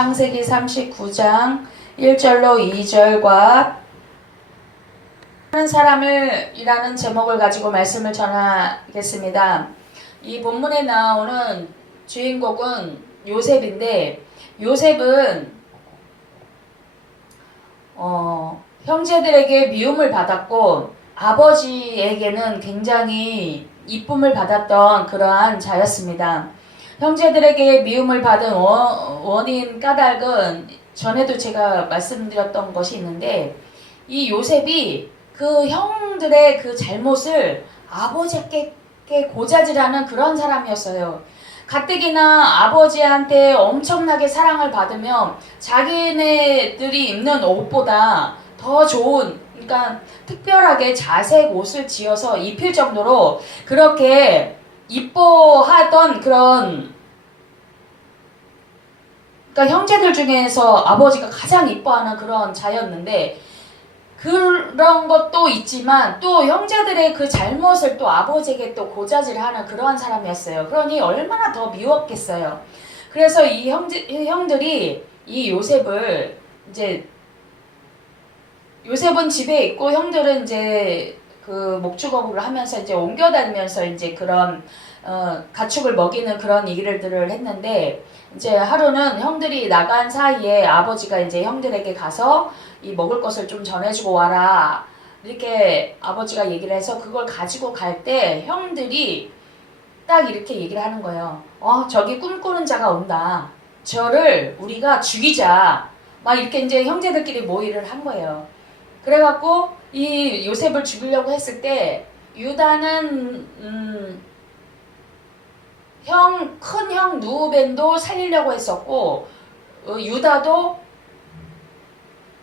창세기 39장 1절로 2절과 하는 사람을 이라는 제목을 가지고 말씀을 전하겠습니다. 이 본문에 나오는 주인공은 요셉인데, 요셉은 형제들에게 미움을 받았고 아버지에게는 굉장히 이쁨을 받았던 그러한 자였습니다. 형제들에게 미움을 받은 원인 까닭은 전에도 제가 말씀드렸던 것이 있는데, 이 요셉이 그 형들의 그 잘못을 아버지께 고자질하는 그런 사람이었어요. 가뜩이나 아버지한테 엄청나게 사랑을 받으며 자기네들이 입는 옷보다 더 좋은, 그러니까 특별하게 자색 옷을 지어서 입힐 정도로 그렇게 이뻐하던 그런, 그러니까 형제들 중에서 아버지가 가장 이뻐하는 그런 자였는데, 그런 것도 있지만 또 형제들의 그 잘못을 또 아버지에게 또 고자질하는 그러한 사람이었어요. 그러니 얼마나 더 미웠겠어요. 그래서 이 형들이 이 요셉을 이제, 요셉은 집에 있고 형들은 이제 그 목축업을 하면서 이제 옮겨 다니면서 이제 그런 가축을 먹이는 그런 일들을 했는데, 이제 하루는 형들이 나간 사이에 아버지가 이제 형들에게 가서 이 먹을 것을 좀 전해주고 와라 이렇게 아버지가 얘기를 해서 그걸 가지고 갈 때 형들이 딱 이렇게 얘기를 하는 거예요. 저기 꿈꾸는 자가 온다. 저를 우리가 죽이자. 막 이렇게 이제 형제들끼리 모의를 한 거예요. 그래갖고 이 요셉을 죽이려고 했을 때 유다는 큰 형 누벤도 살리려고 했었고, 유다도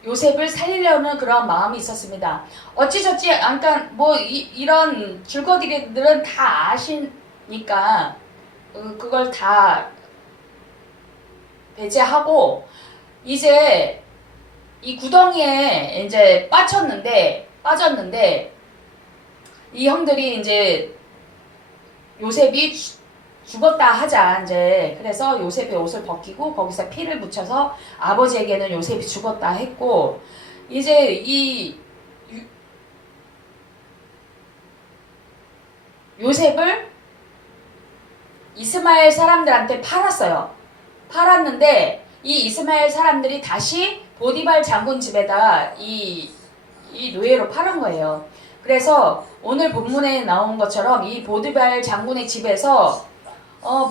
요셉을 살리려는 그런 마음이 있었습니다. 어찌저찌, 그러니까 뭐 이런 줄거리들은 다 아시니까 그걸 다 배제하고 이제 이 구덩이에 이제 빠졌는데 이 형들이 이제 요셉이 죽었다 하자, 이제. 그래서 요셉의 옷을 벗기고 거기서 피를 묻혀서 아버지에게는 요셉이 죽었다 했고, 이제 이 요셉을 이스마엘 사람들한테 팔았어요. 팔았는데 이 이스마엘 사람들이 다시 보디발 장군 집에다 이 노예로 팔은 거예요. 그래서 오늘 본문에 나온 것처럼 이 보디발 장군의 집에서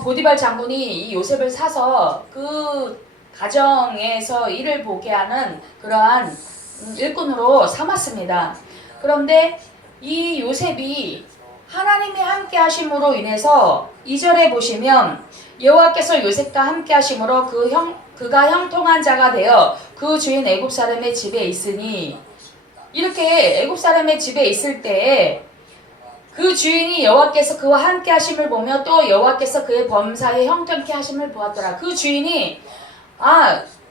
보디발 장군이 이 요셉을 사서 그 가정에서 일을 보게 하는 그러한 일꾼으로 삼았습니다. 그런데 이 요셉이 하나님이 함께 하심으로 인해서 2절에 보시면 여호와께서 요셉과 함께 하심으로 그가 형통한 자가 되어 그 주인 애굽 사람의 집에 있으니, 이렇게 애굽 사람의 집에 있을 때에 그 주인이 여호와께서 그와 함께 하심을 보며 또 여호와께서 그의 범사에 형통케 하심을 보았더라. 그 주인이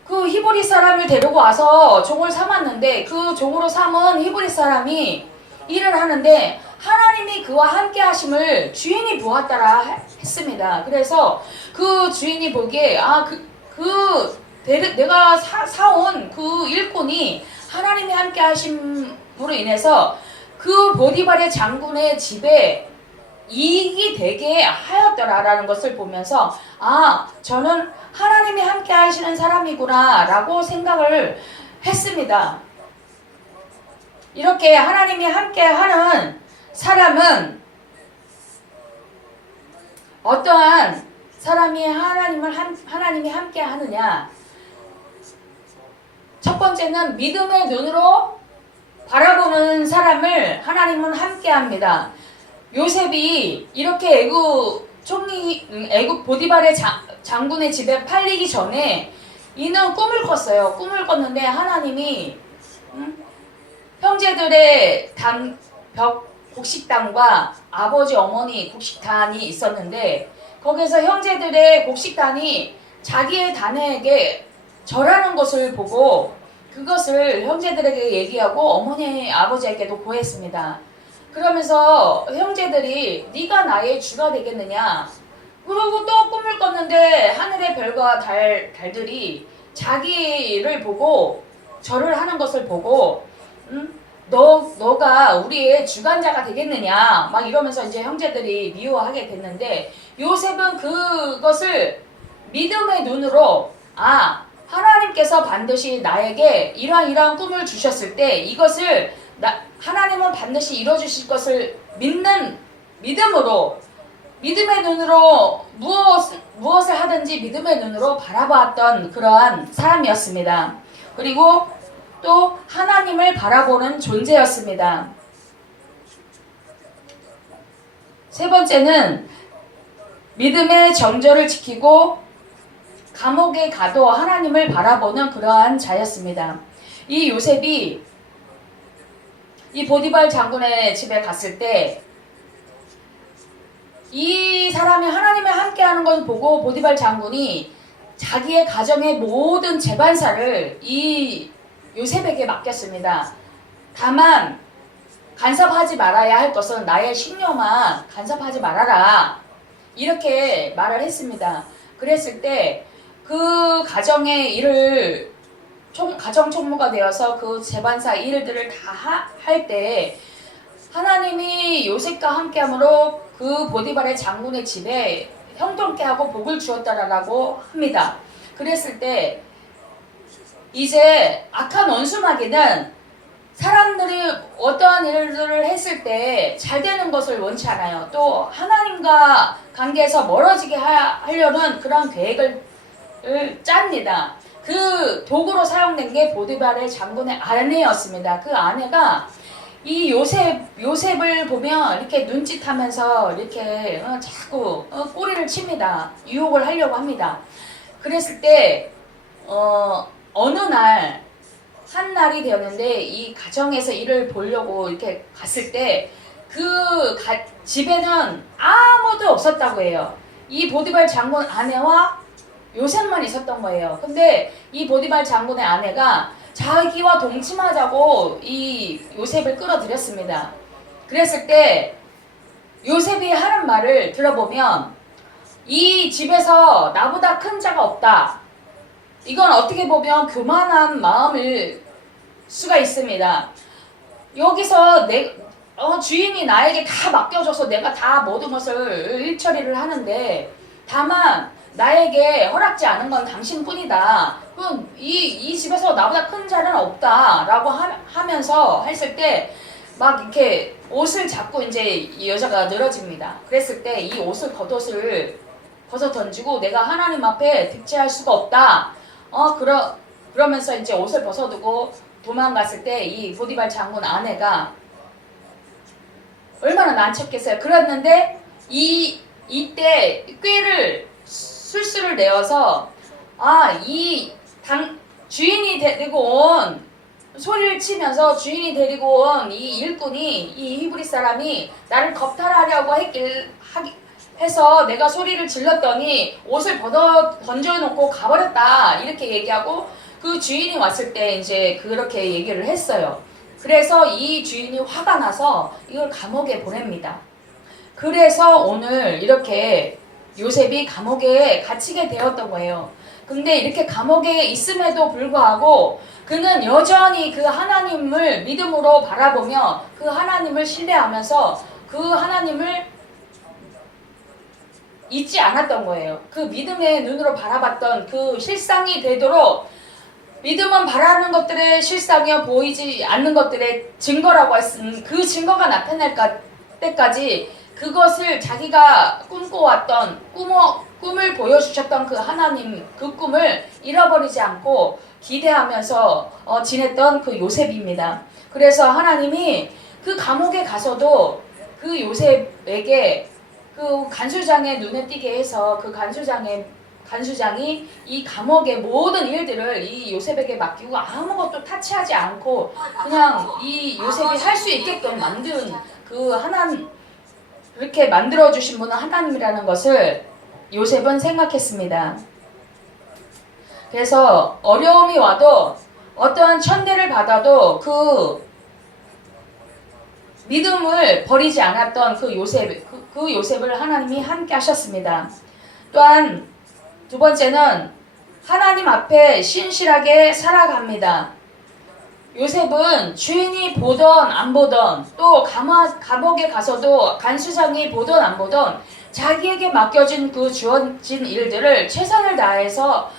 그 히브리 사람을 데리고 와서 종을 삼았는데 그 종으로 삼은 히브리 사람이 일을 하는데 하나님이 그와 함께 하심을 주인이 보았더라 했습니다. 그래서 그 주인이 보기에 내가 사온 그 일꾼이 하나님이 함께 하심으로 인해서 그 보디발의 장군의 집에 이익이 되게 하였더라라는 것을 보면서 저는 하나님이 함께 하시는 사람이구나 라고 생각을 했습니다. 이렇게 하나님이 함께 하는 사람은 어떠한 사람이 하나님이 함께 하느냐? 첫 번째는 믿음의 눈으로 바라보는 사람을 하나님은 함께 합니다. 요셉이 이렇게 애굽 보디발의 장군의 집에 팔리기 전에 이는 꿈을 꿨어요. 꿈을 꿨는데 하나님이 형제들의 곡식단과 아버지 어머니 곡식단이 있었는데, 거기서 형제들의 곡식단이 자기의 단에게 절하는 것을 보고 그것을 형제들에게 얘기하고 어머니 아버지에게도 고했습니다. 그러면서 형제들이 네가 나의 주가 되겠느냐, 그리고 또 꿈을 꿨는데 하늘의 별과 달들이 자기를 보고 절을 하는 것을 보고 너가 우리의 주관자가 되겠느냐 막 이러면서 이제 형제들이 미워하게 됐는데, 요셉은 그것을 믿음의 눈으로 하나님께서 반드시 나에게 이러한 꿈을 주셨을 때 이것을 하나님은 반드시 이뤄주실 것을 믿는 믿음으로, 믿음의 눈으로 무엇을 하든지 믿음의 눈으로 바라보았던 그러한 사람이었습니다. 그리고 또 하나님을 바라보는 존재였습니다. 세 번째는 믿음의 정절을 지키고 감옥에 가도 하나님을 바라보는 그러한 자였습니다. 이 요셉이 이 보디발 장군의 집에 갔을 때 이 사람이 하나님을 함께하는 것을 보고 보디발 장군이 자기의 가정의 모든 재반사를 이 요셉에게 맡겼습니다. 다만 간섭하지 말아야 할 것은 나의 식료만 간섭하지 말아라, 이렇게 말을 했습니다. 그랬을 때 그 가정의 일을 가정 총무가 되어서 그 재반사 일들을 다 할 때 하나님이 요셉과 함께함으로 그 보디발의 장군의 집에 형통케 하고 복을 주었다라고 합니다. 그랬을 때 이제 악한 원수마귀는 사람들이 어떠한 일들을 했을 때 잘 되는 것을 원치 않아요. 또 하나님과 관계에서 멀어지게 하려는 그런 계획을 짭니다. 그 도구로 사용된 게 보디발의 장군의 아내였습니다. 그 아내가 이 요셉을 보면 이렇게 눈짓하면서 이렇게 자꾸 꼬리를 칩니다. 유혹을 하려고 합니다. 그랬을 때 어느 날 한 날이 되었는데 이 가정에서 일을 보려고 이렇게 갔을 때 그 집에는 아무도 없었다고 해요. 이 보디발 장군 아내와 요셉만 있었던 거예요. 근데 이 보디발 장군의 아내가 자기와 동침하자고 이 요셉을 끌어들였습니다. 그랬을 때 요셉이 하는 말을 들어보면 이 집에서 나보다 큰 자가 없다. 이건 어떻게 보면 교만한 마음일 수가 있습니다. 여기서 주인이 나에게 다 맡겨줘서 내가 다 모든 것을 일처리를 하는데 다만 나에게 허락지 않은 건 당신뿐이다. 그럼 이 집에서 나보다 큰 자는 없다라고 하면서 했을 때 막 이렇게 옷을 잡고 이제 이 여자가 늘어집니다. 그랬을 때 이 겉옷을 벗어 던지고 내가 하나님 앞에 득죄할 수가 없다. 그러면서 이제 옷을 벗어두고 도망갔을 때 이 보디발 장군 아내가 얼마나 난처했겠어요. 그랬는데 이때 꾀를 술수를 내어서 주인이 데리고 온 소리를 치면서 주인이 데리고 온 이 일꾼이 이 히브리 사람이 나를 겁탈하려고 해서 내가 소리를 질렀더니 옷을 던져놓고 가버렸다, 이렇게 얘기하고 그 주인이 왔을 때 이제 그렇게 얘기를 했어요. 그래서 이 주인이 화가 나서 이걸 감옥에 보냅니다. 그래서 오늘 이렇게 요셉이 감옥에 갇히게 되었던 거예요. 근데 이렇게 감옥에 있음에도 불구하고 그는 여전히 그 하나님을 믿음으로 바라보며 그 하나님을 신뢰하면서 그 하나님을 잊지 않았던 거예요. 그 믿음의 눈으로 바라봤던 그 실상이 되도록, 믿음은 바라는 것들의 실상이요 보이지 않는 것들의 증거라고 했으니 그 증거가 나타날 때까지 그것을 자기가 꿈꿔왔던 꿈을 보여주셨던 그 하나님, 그 꿈을 잃어버리지 않고 기대하면서 지냈던 그 요셉입니다. 그래서 하나님이 그 감옥에 가서도 그 요셉에게 그 간수장의 눈에 띄게 해서 그 간수장이 이 감옥의 모든 일들을 이 요셉에게 맡기고 아무것도 타치하지 않고 그냥 이 요셉이 할 수 있게끔 만든 그 하나님, 그렇게 만들어주신 분은 하나님이라는 것을 요셉은 생각했습니다. 그래서 어려움이 와도 어떠한 천대를 받아도 그 믿음을 버리지 않았던 그 요셉을 하나님이 함께 하셨습니다. 또한 두 번째는 하나님 앞에 신실하게 살아갑니다. 요셉은 주인이 보던 안 보던 또 감옥에 가서도 간수장이 보던 안 보던 자기에게 맡겨진 그 주어진 일들을 최선을 다해서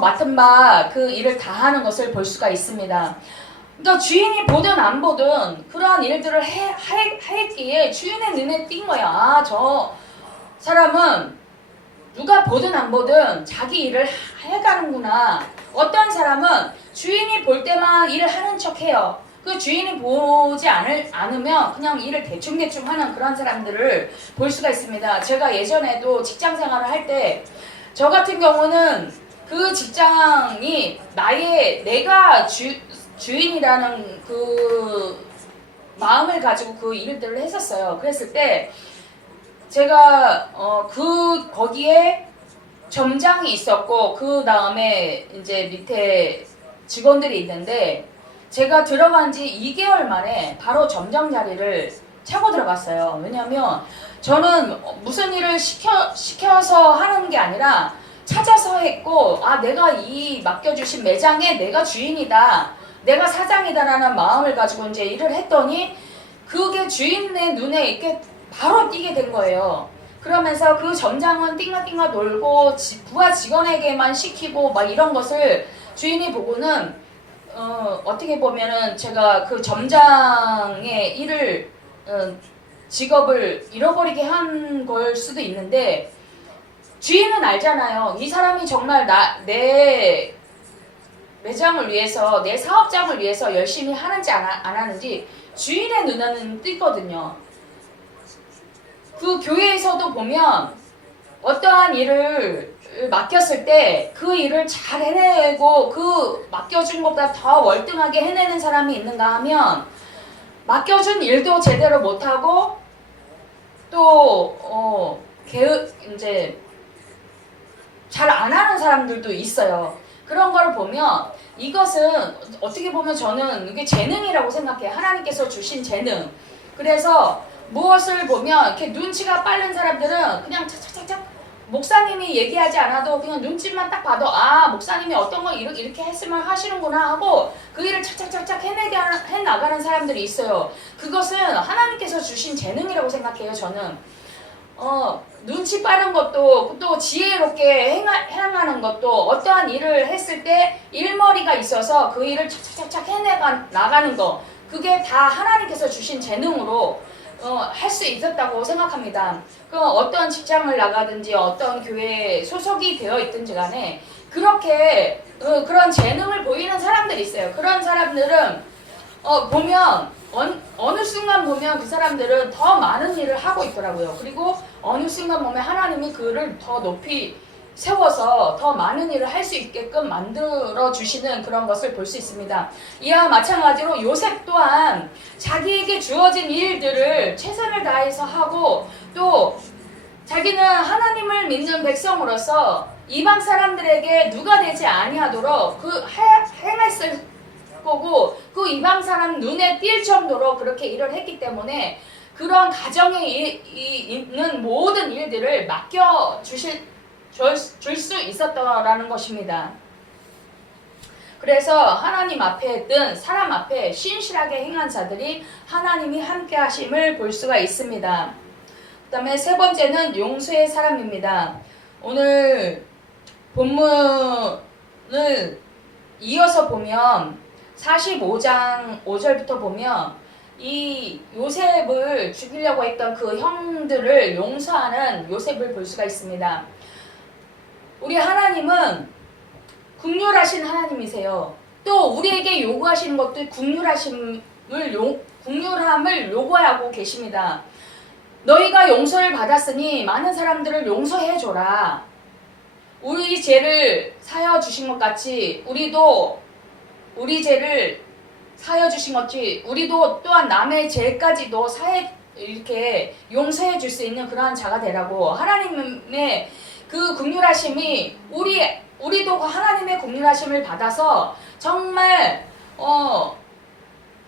맡은 바 그 일을 다 하는 것을 볼 수가 있습니다. 그러니까 주인이 보든 안 보든 그러한 일들을 했기에 주인의 눈에 띈 거야. 아, 저 사람은 누가 보든 안 보든 자기 일을 해가는구나. 어떤 사람은 주인이 볼 때만 일을 하는 척 해요. 그 주인이 보지 않으면 그냥 일을 대충대충 하는 그런 사람들을 볼 수가 있습니다. 제가 예전에도 직장 생활을 할 때 저 같은 경우는 그 직장이 내가 주인이라는 그 마음을 가지고 그 일들을 했었어요. 그랬을 때 제가 거기에 점장이 있었고 그 다음에 이제 밑에 직원들이 있는데 제가 들어간 지 2개월 만에 바로 점장 자리를 차고 들어갔어요. 왜냐하면 저는 무슨 일을 시켜서 하는 게 아니라 찾아서 했고, 아, 내가 이 맡겨주신 매장에 내가 주인이다, 내가 사장이다라는 마음을 가지고 이제 일을 했더니 그게 주인의 눈에 이렇게 바로 띄게 된 거예요. 그러면서 그 점장은 띵가띵가 놀고 부하 직원에게만 시키고 막 이런 것을 주인이 보고는 어떻게 보면은 제가 그 점장의 일을 직업을 잃어버리게 한 걸 수도 있는데 주인은 알잖아요. 이 사람이 정말 내 매장을 위해서 내 사업장을 위해서 열심히 하는지 안 하는지 주인의 눈에는 띄거든요. 그 교회에서도 보면 어떠한 일을 맡겼을 때 그 일을 잘 해내고 그 맡겨준 것보다 더 월등하게 해내는 사람이 있는가 하면 맡겨준 일도 제대로 못하고 또 이제 잘 안 하는 사람들도 있어요. 그런 걸 보면 이것은 어떻게 보면 저는 이게 재능이라고 생각해요. 하나님께서 주신 재능. 그래서 무엇을 보면 이렇게 눈치가 빠른 사람들은 그냥 착착착착 목사님이 얘기하지 않아도 그냥 눈치만 딱 봐도 아, 목사님이 어떤 걸 이렇게 했으면 하시는구나 하고 그 일을 착착착착 해나가는 사람들이 있어요. 그것은 하나님께서 주신 재능이라고 생각해요. 저는 눈치 빠른 것도 또 지혜롭게 행하는 것도 어떠한 일을 했을 때 일머리가 있어서 그 일을 착착착착 해나가는 거 그게 다 하나님께서 주신 재능으로 할 수 있었다고 생각합니다. 어떤 직장을 나가든지 어떤 교회에 소속이 되어 있든지 간에 그렇게 그런 재능을 보이는 사람들이 있어요. 그런 사람들은 보면 어느 순간 보면 그 사람들은 더 많은 일을 하고 있더라고요. 그리고 어느 순간 보면 하나님이 그를 더 높이 세워서 더 많은 일을 할 수 있게끔 만들어 주시는 그런 것을 볼 수 있습니다. 이와 마찬가지로 요셉 또한 자기에게 주어진 일들을 최선을 다해서 하고 또 자기는 하나님을 믿는 백성으로서 이방 사람들에게 누가 되지 아니하도록 행했을 거고 그 이방 사람 눈에 띌 정도로 그렇게 일을 했기 때문에 그런 가정에 있는 모든 일들을 맡겨 줄 수 있었다라는 것입니다. 그래서 하나님 앞에든 사람 앞에 신실하게 행한 자들이 하나님이 함께 하심을 볼 수가 있습니다. 그 다음에 세 번째는 용서의 사람입니다. 오늘 본문을 이어서 보면 45장 5절부터 보면 이 요셉을 죽이려고 했던 그 형들을 용서하는 요셉을 볼 수가 있습니다. 우리 하나님은 긍휼하신 하나님이세요. 또 우리에게 요구하시는 것도 긍휼함을 요구하고 계십니다. 너희가 용서를 받았으니 많은 사람들을 용서해줘라. 우리 죄를 사여 주신 것 같이 우리도 우리 죄를 사여 주신 것이 우리도 또한 남의 죄까지도 이렇게 용서해 줄 수 있는 그러한 자가 되라고 하나님의 그 긍휼하심이 우리도 하나님의 긍휼하심을 받아서 정말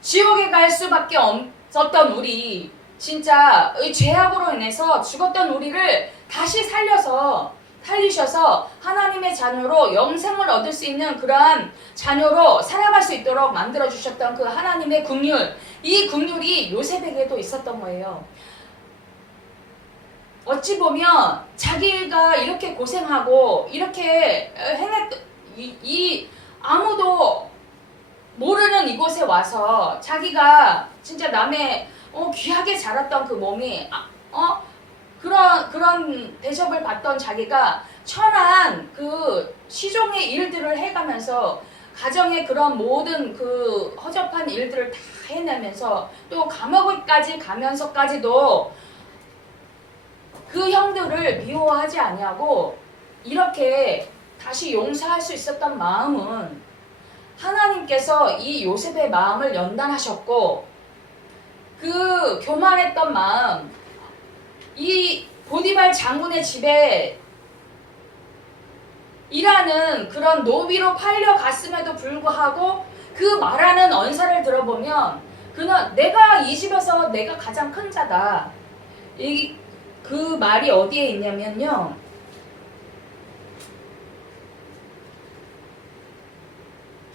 지옥에 갈 수밖에 없었던 우리 진짜 죄악으로 인해서 죽었던 우리를 다시 살려서 살리셔서 하나님의 자녀로 영생을 얻을 수 있는 그러한 자녀로 살아갈 수 있도록 만들어 주셨던 그 하나님의 긍휼, 이 긍휼이 요셉에게도 있었던 거예요. 어찌 보면 자기가 이렇게 고생하고 이렇게 행했던 이 아무도 모르는 이곳에 와서 자기가 진짜 남의 귀하게 자랐던 그 몸이 그런 대접을 받던 자기가 천한 그 시종의 일들을 해가면서 가정의 그런 모든 그 허접한 일들을 다 해내면서 또 감옥까지 가면서까지도 그 형들을 미워하지 아니하고 이렇게 다시 용서할 수 있었던 마음은 하나님께서 이 요셉의 마음을 연단하셨고, 그 교만했던 마음, 이 보디발 장군의 집에 일하는 그런 노비로 팔려갔음에도 불구하고 그 말하는 언사를 들어보면 그는 내가 이 집에서 내가 가장 큰 자다. 그 말이 어디에 있냐면요,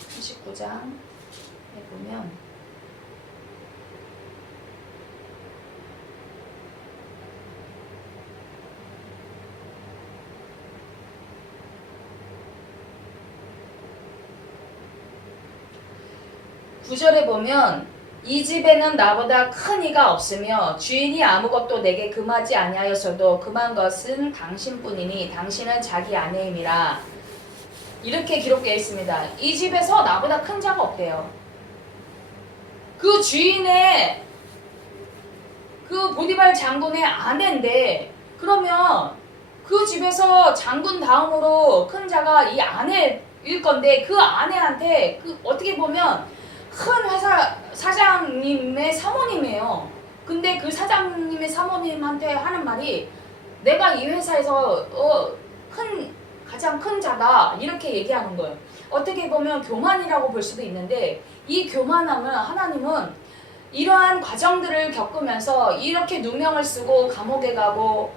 29장에 보면 구절에 보면 이 집에는 나보다 큰 이가 없으며 주인이 아무것도 내게 금하지 아니하였어도 금한 것은 당신뿐이니 당신은 자기 아내임이라. 이렇게 기록되어 있습니다. 이 집에서 나보다 큰 자가 없대요. 그 주인의 그 보디발 장군의 아내인데, 그러면 그 집에서 장군 다음으로 큰 자가 이 아내일 건데 그 아내한테 그 어떻게 보면 큰 회사 사장님의 사모님이에요. 근데 그 사장님의 사모님한테 하는 말이 내가 이 회사에서 가장 큰 자다, 이렇게 얘기하는 거예요. 어떻게 보면 교만이라고 볼 수도 있는데, 이 교만함은 하나님은 이러한 과정들을 겪으면서 이렇게 누명을 쓰고 감옥에 가고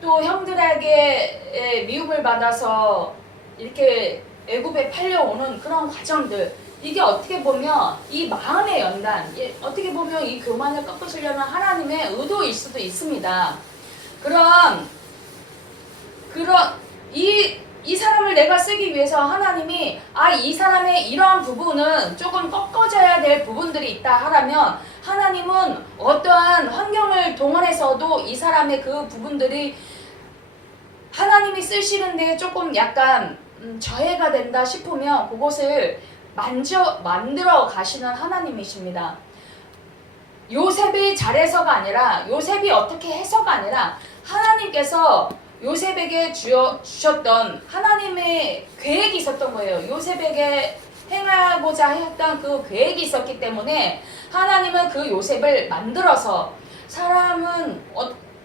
또 형들에게 미움을 받아서 이렇게 애굽에 팔려오는 그런 과정들, 이게 어떻게 보면 이 마음의 연단, 어떻게 보면 이 교만을 꺾으시려는 하나님의 의도일 수도 있습니다. 이 사람을 내가 쓰기 위해서 하나님이 이 사람의 이러한 부분은 조금 꺾어져야 될 부분들이 있다 하라면, 하나님은 어떠한 환경을 동원해서도 이 사람의 그 부분들이 하나님이 쓰시는데 조금 약간 저해가 된다 싶으면 그곳을 만들어 가시는 하나님이십니다. 요셉이 잘해서가 아니라, 요셉이 어떻게 해서가 아니라, 하나님께서 요셉에게 주셨던 하나님의 계획이 있었던 거예요. 요셉에게 행하고자 했던 그 계획이 있었기 때문에 하나님은 그 요셉을 만들어서,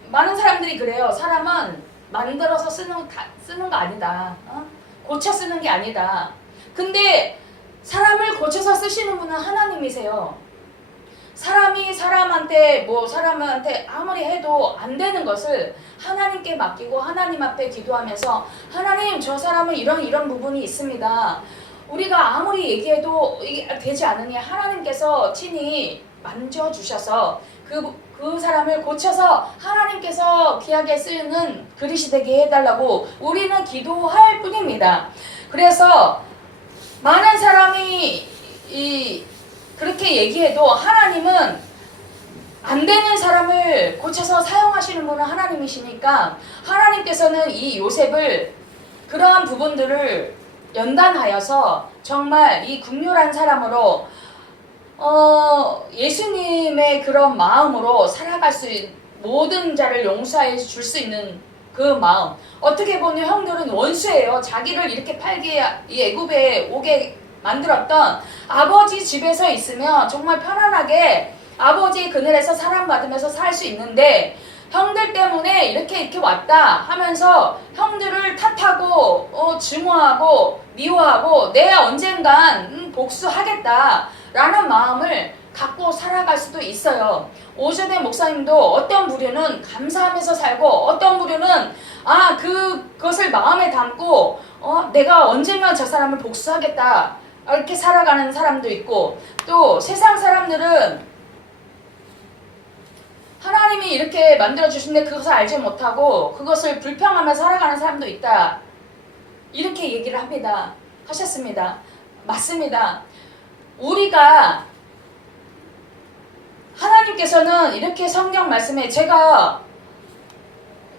많은 사람들이 그래요. 사람은 만들어서 쓰는 거 아니다. 고쳐 쓰는 게 아니다. 근데 사람을 고쳐서 쓰시는 분은 하나님이세요. 사람이 사람한테 아무리 해도 안 되는 것을 하나님께 맡기고 하나님 앞에 기도하면서, 하나님, 저 사람은 이런 부분이 있습니다. 우리가 아무리 얘기해도 이게 되지 않으니 하나님께서 친히 만져주셔서 그 사람을 고쳐서 하나님께서 귀하게 쓰는 그릇이 되게 해달라고 우리는 기도할 뿐입니다. 그래서 많은 사람이 그렇게 얘기해도 하나님은 안 되는 사람을 고쳐서 사용하시는 분은 하나님이시니까, 하나님께서는 이 요셉을 그러한 부분들을 연단하여서 정말 이 긍휼한 사람으로 예수님의 그런 마음으로 살아갈 수 있는, 모든 자를 용서해 줄 수 있는 그 마음. 어떻게 보면 형들은 원수예요. 자기를 이렇게 팔게, 이 애굽에 오게 만들었던 아버지 집에서 있으면 정말 편안하게 아버지 그늘에서 사랑받으면서 살 수 있는데, 형들 때문에 이렇게 왔다 하면서 형들을 탓하고 증오하고 미워하고 내 언젠간 복수하겠다 라는 마음을 갖고 살아갈 수도 있어요. 오전에 목사님도 어떤 부류는 감사하면서 살고 어떤 부류는 그것을 마음에 담고 내가 언젠가 저 사람을 복수하겠다 이렇게 살아가는 사람도 있고, 또 세상 사람들은 하나님이 이렇게 만들어주신데 그것을 알지 못하고 그것을 불평하며 살아가는 사람도 있다, 이렇게 얘기를 합니다. 하셨습니다. 맞습니다. 우리가 하나님께서는 이렇게 성경 말씀에, 제가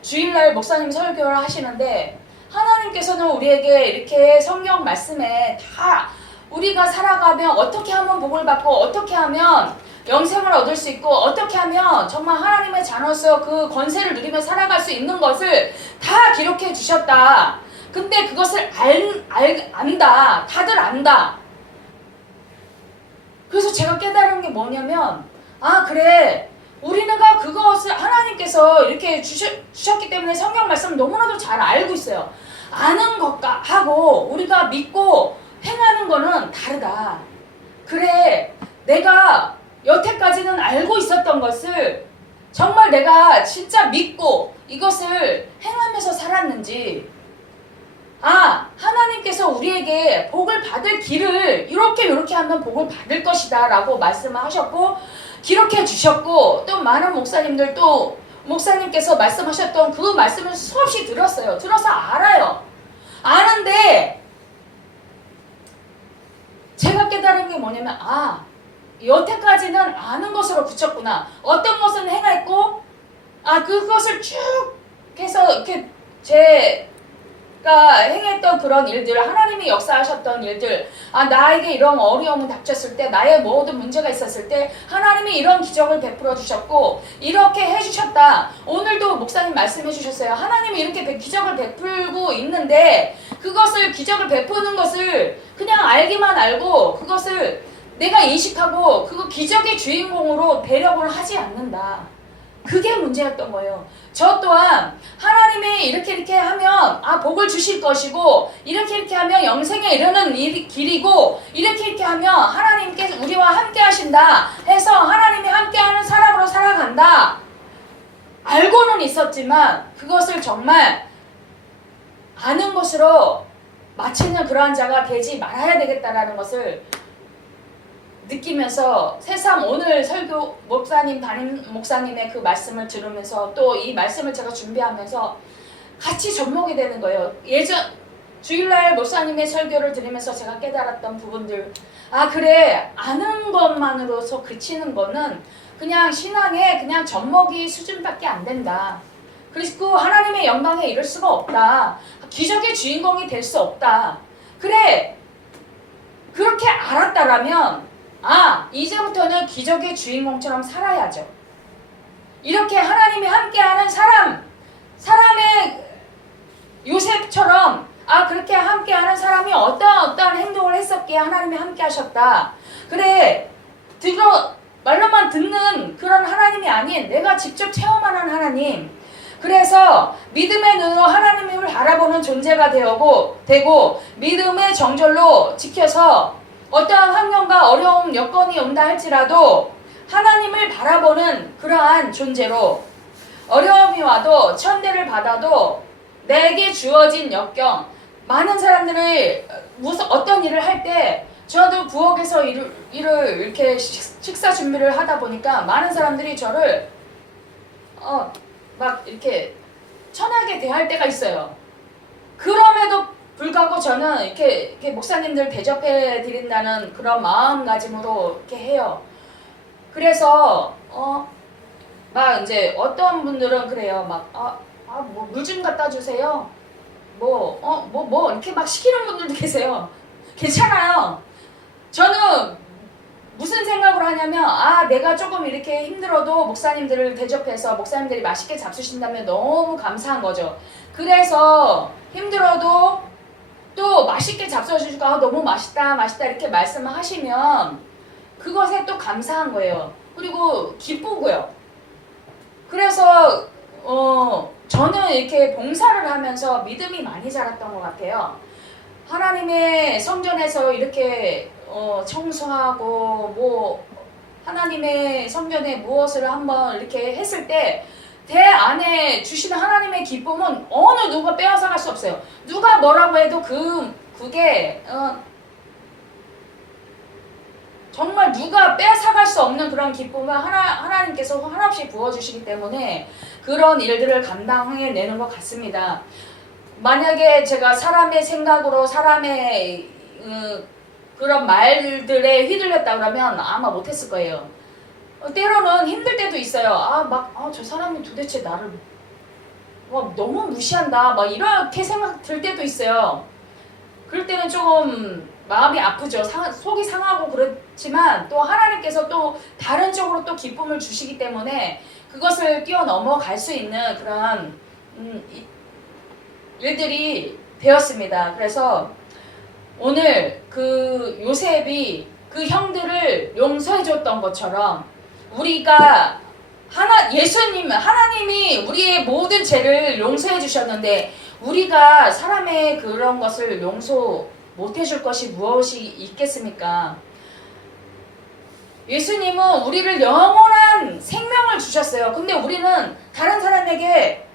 주일날 목사님 설교를 하시는데 하나님께서는 우리에게 이렇게 성경 말씀에 다 우리가 살아가면 어떻게 하면 복을 받고 어떻게 하면 영생을 얻을 수 있고 어떻게 하면 정말 하나님의 자녀로서 그 권세를 누리며 살아갈 수 있는 것을 다 기록해 주셨다. 근데 그것을 안다. 다들 안다. 그래서 제가 깨달은 게 뭐냐면, 그래, 우리가 그것을 하나님께서 이렇게 주셨기 때문에 성경 말씀을 너무나도 잘 알고 있어요. 아는 것과 하고 우리가 믿고 행하는 거는 다르다. 그래, 내가 여태까지는 알고 있었던 것을 정말 내가 진짜 믿고 이것을 행하면서 살았는지, 하나님께서 우리에게 복을 받을 길을 이렇게 하면 복을 받을 것이다 라고 말씀을 하셨고 기록해 주셨고, 또 많은 목사님들, 또 목사님께서 말씀하셨던 그 말씀을 수없이 들었어요. 들어서 알아요. 아는데 제가 깨달은 게 뭐냐면, 여태까지는 아는 것으로 그쳤구나. 어떤 것은 행했고 그것을 쭉 해서 이렇게 제가 행했던 그런 일들, 하나님이 역사하셨던 일들, 나에게 이런 어려움이 닥쳤을 때, 나의 모든 문제가 있었을 때 하나님이 이런 기적을 베풀어 주셨고 이렇게 해주셨다. 오늘도 목사님 말씀해 주셨어요. 하나님이 이렇게 기적을 베풀고 있는데 그것을, 기적을 베푸는 것을 그냥 알기만 알고 그것을 내가 인식하고 그 기적의 주인공으로 배려를 하지 않는다. 그게 문제였던 거예요. 저 또한 하나님이 이렇게 하면 복을 주실 것이고 이렇게 하면 영생에 이르는 길이고 이렇게 하면 하나님께 우리와 함께 하신다 해서 하나님이 함께하는 사람으로 살아간다. 알고는 있었지만 그것을 정말 아는 것으로 마치는 그러한 자가 되지 말아야 되겠다라는 것을 느끼면서 새삼 오늘 설교 담임 목사님의 그 말씀을 들으면서 또 이 말씀을 제가 준비하면서 같이 접목이 되는 거예요. 주일날 목사님의 설교를 들으면서 제가 깨달았던 부분들, 그래, 아는 것만으로서 그치는 거는 그냥 신앙의 그냥 젖먹이 수준밖에 안 된다. 그리고 하나님의 영광에 이를 수가 없다. 기적의 주인공이 될 수 없다. 그래, 그렇게 알았다라면 이제부터는 기적의 주인공처럼 살아야죠. 이렇게 하나님이 함께하는 사람의 요셉처럼 그렇게 함께하는 사람이 어떠한 행동을 했었기에 하나님이 함께하셨다. 그래, 말로만 듣는 그런 하나님이 아닌 내가 직접 체험하는 하나님. 그래서 믿음의 눈으로 하나님을 바라보는 존재가 되고 믿음의 정절로 지켜서 어떠한 환경과 어려움 여건이 온다 할지라도 하나님을 바라보는 그러한 존재로, 어려움이 와도 천대를 받아도 내게 주어진 역경, 많은 사람들이 어떤 일을 할 때, 저도 부엌에서 일을 이렇게 식사 준비를 하다 보니까 많은 사람들이 저를 막 이렇게 천하게 대할 때가 있어요. 그럼에도 불구하고 저는 이렇게 목사님들 대접해 드린다는 그런 마음가짐으로 이렇게 해요. 그래서 막 이제 어떤 분들은 그래요. 뭐 물 좀 갖다 주세요. 뭐 이렇게 막 시키는 분들도 계세요. 괜찮아요. 저는 무슨 생각을 하냐면 내가 조금 이렇게 힘들어도 목사님들을 대접해서 목사님들이 맛있게 잡수신다면 너무 감사한 거죠. 그래서 힘들어도 또 맛있게 잡숴주시고 너무 맛있다 이렇게 말씀을 하시면 그것에 또 감사한 거예요. 그리고 기쁘고요. 그래서 저는 이렇게 봉사를 하면서 믿음이 많이 자랐던 것 같아요. 하나님의 성전에서 이렇게 청소하고 하나님의 성전에 무엇을 한번 이렇게 했을 때 내 안에 주시는 하나님의 기쁨은 어느 누가 빼앗아갈 수 없어요. 누가 뭐라고 해도 그게 정말 누가 빼앗아갈 수 없는 그런 기쁨을 하나님께서 한없이 부어주시기 때문에 그런 일들을 감당해내는 것 같습니다. 만약에 제가 사람의 생각으로 사람의 그런 말들에 휘둘렸다 그러면 아마 못했을 거예요. 때로는 힘들 때도 있어요. 저 사람이 도대체 나를 너무 무시한다. 막 이렇게 생각 들 때도 있어요. 그럴 때는 조금 마음이 아프죠. 속이 상하고 그렇지만 또 하나님께서 또 다른 쪽으로 또 기쁨을 주시기 때문에 그것을 뛰어넘어갈 수 있는 그런 일들이 되었습니다. 그래서 오늘 그 요셉이 그 형들을 용서해 줬던 것처럼 우리가 하나님이 우리의 모든 죄를 용서해 주셨는데 우리가 사람의 그런 것을 용서 못 해줄 것이 무엇이 있겠습니까? 예수님은 우리를 영원한 생명을 주셨어요. 근데 우리는 다른 사람에게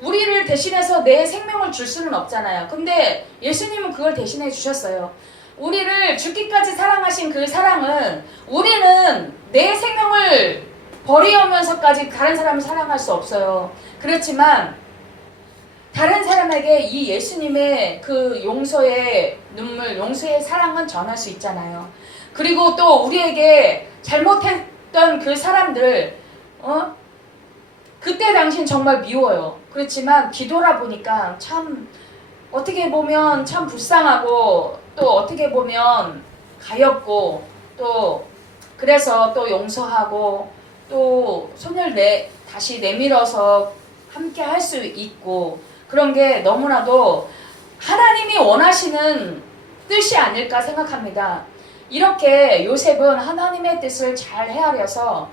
우리를 대신해서 내 생명을 줄 수는 없잖아요. 근데 예수님은 그걸 대신해 주셨어요. 우리를 죽기까지 사랑하신 그 사랑은 우리는 내 생명을 버리면서까지 다른 사람을 사랑할 수 없어요. 그렇지만 다른 사람에게 이 예수님의 그 용서의 눈물, 용서의 사랑은 전할 수 있잖아요. 그리고 또 우리에게 잘못했던 그 사람들, 그때 당신 정말 미워요. 그렇지만 뒤돌아 보니까 참 어떻게 보면 참 불쌍하고 또 어떻게 보면 가엾고 또 그래서 또 용서하고 또 손을 다시 내밀어서 함께 할 수 있고 그런 게 너무나도 하나님이 원하시는 뜻이 아닐까 생각합니다. 이렇게 요셉은 하나님의 뜻을 잘 헤아려서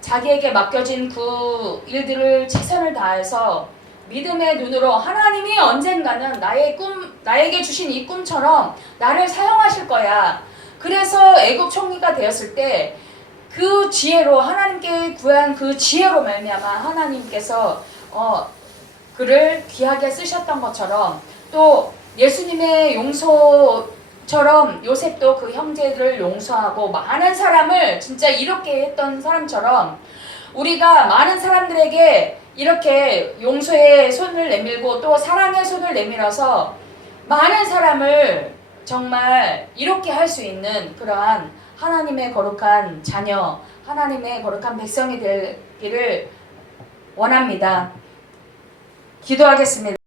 자기에게 맡겨진 그 일들을 최선을 다해서 믿음의 눈으로 하나님이 언젠가는 나에게 주신 이 꿈처럼 나를 사용하실 거야. 그래서 애굽 총리가 되었을 때 그 지혜로 하나님께 구한 그 지혜로 말미암아 하나님께서 그를 귀하게 쓰셨던 것처럼 또 예수님의 용서처럼 요셉도 그 형제들을 용서하고 많은 사람을 진짜 이렇게 했던 사람처럼 우리가 많은 사람들에게 이렇게 용서의 손을 내밀고 또 사랑의 손을 내밀어서 많은 사람을 정말 이렇게 할 수 있는 그러한 하나님의 거룩한 자녀, 하나님의 거룩한 백성이 되기를 원합니다. 기도하겠습니다.